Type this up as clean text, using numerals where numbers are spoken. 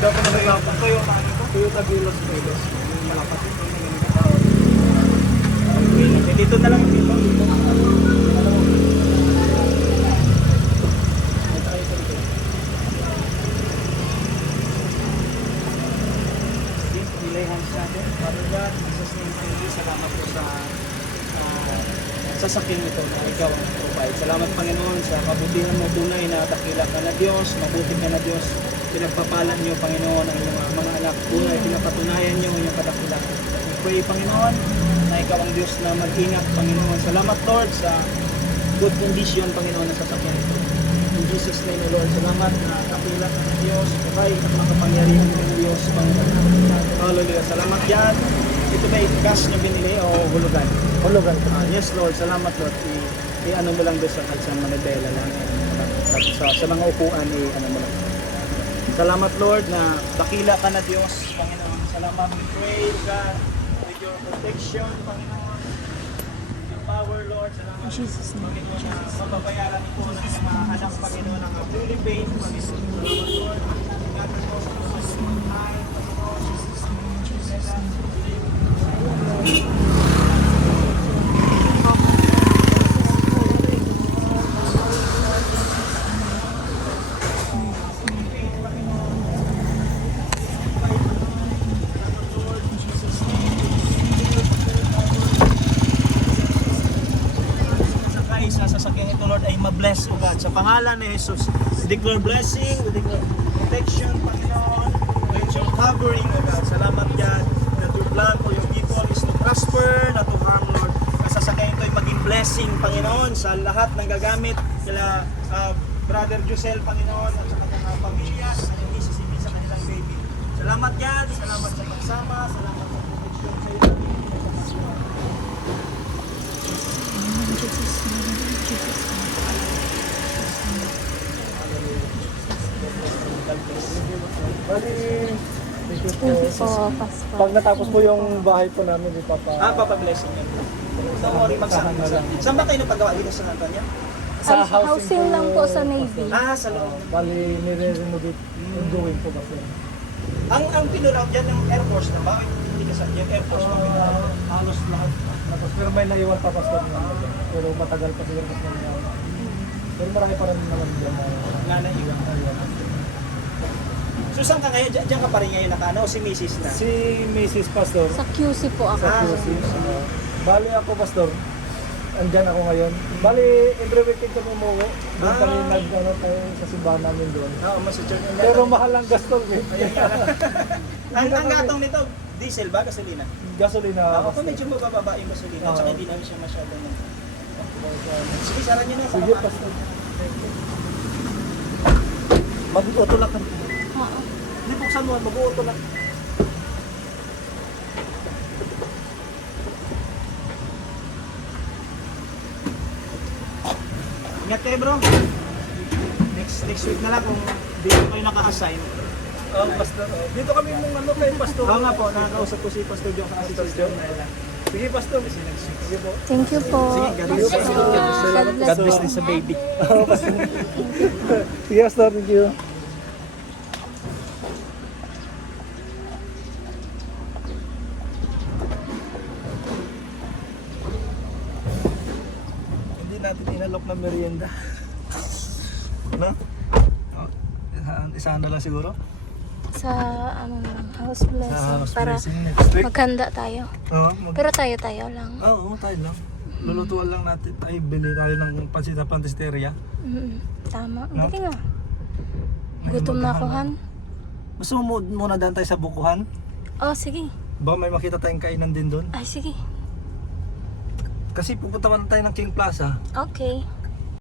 Toyota Vios Vegas. Dito na lang dito. Delay hands natin. Father God, Jesus name, thank you. Salamat po sa sasakyan ito na ikaw ang provide. Salamat Panginoon sa kabutihan mo, tunay na dakila ka na Diyos, mabuti ka na Diyos. Pinagpapalan niyo Panginoon ang iyong mga anak, tunay pinapatunayan niyo ang iyong kadakilaan. We pray Panginoon na ikaw ang Diyos na mag-ingat Panginoon. Salamat Lord sa good condition Panginoon na sasakyan ito. In Jesus name Lord, salamat na dakila ka na Diyos, bukay at makapangyarihan ng Diyos Panginoon. Hallelujah. Salamat yan. Ito ba cash na binili o hulugan? Hulugan. Yes Lord, salamat Lord. I-ano mo lang doon sa kalsang Manibela lang. Sa mga upuan, i-ano mo lang. Salamat Lord na dakila ka na Diyos, Panginoon. Salamat, we pray God with your protection, Panginoon. Your power Lord, salamat Jesus name. Panginoon na mababayaran ito ng mga anak Panginoon ng fully paid, Panginoon. Salamat Lord. God will also provide your time, Panginoon. Jesus name, Jesus name. Sa sasakyan ito Lord ay mabless o God. Sa pangalan ni Jesus, we declare blessing, we declare protection, Panginoon. With your covering o God. Salamat God that your plan for your people is to prosper, not to harm Lord. Sa sasakyan ito ay maging blessing, Panginoon, sa lahat ng gagamit sila Brother Josel, Panginoon, at sa kanyang pamilya, sa kanyang isisipin sa kanilang baby. Salamat God, salamat sa pagsama, salamat sa protection sa iyo. Bali, thank you Thank you po. po, Pastor. Pag natapos po yung bahay po namin, Papa-blessing yan. Don't worry, saan ba kayo napagawa dito sa Antonio? sa Housing lang po sa Navy. Sa loob. Bali, nire-renovate yung gawin po kasi. Ang pinulaw dyan ng Air Force na ba? Hindi ka sa yung Air Force na pinulaw. Halos lahat. Tapos, pero may naiwan pa pastor na. Pero matagal pa siguro mas nangyari. Pero marami pa rin naman dyan Na naiwan. So saan ka ngayon? Diyan ka pa rin ngayon nakano o si Mrs. na? Si Mrs. Pastor, Sa QC po ako. sa QC. Bali ako, Pastor. Andyan ako ngayon. Bali, every weekend kami umuwi. Doon kami nag-ano tayo sa simbahan namin doon. Mas church yung Pero mahal ang gastos eh. ang gatong nito, diesel ba? Gasolina? Gasolina. Ako medyo mabababa yung gasolina. Tsaka hindi namin siya masyado na. Sige, saran nyo na. Sige, Pastor. Mag-utulak ka. Oo. Hindi, buksan mo. Mag-utulak. Ingat kayo bro. Next week na lang kung dito kayo naka-assign. Pastor. Dito kami mong ano kay Pastor. Oo nga po, nakakausap ko si Pastor John kasi si Pastor Nela. Sige, Pastor. Sige po. Thank you po. Sige, God bless you. God bless po. sa baby. Sige, Pastor. Thank you. Hindi natin inalok na merienda. No? Isa na lang siguro? Sa house blessing. house Para blessing next week. maghanda tayo. Oo, Pero tayo lang. Oo, tayo lang. Lulutuan lang natin. Ay, bili tayo ng pansit na pantisteria. Tama. No? Buti nga. Ngayon Gutom na ako, maghahanap. Han. Gusto mo muna daan tayo sa bukuhan? Oh, sige. Baka may makita tayong kainan din doon. Ay, sige. Kasi pupunta man tayo ng King Plaza. Okay.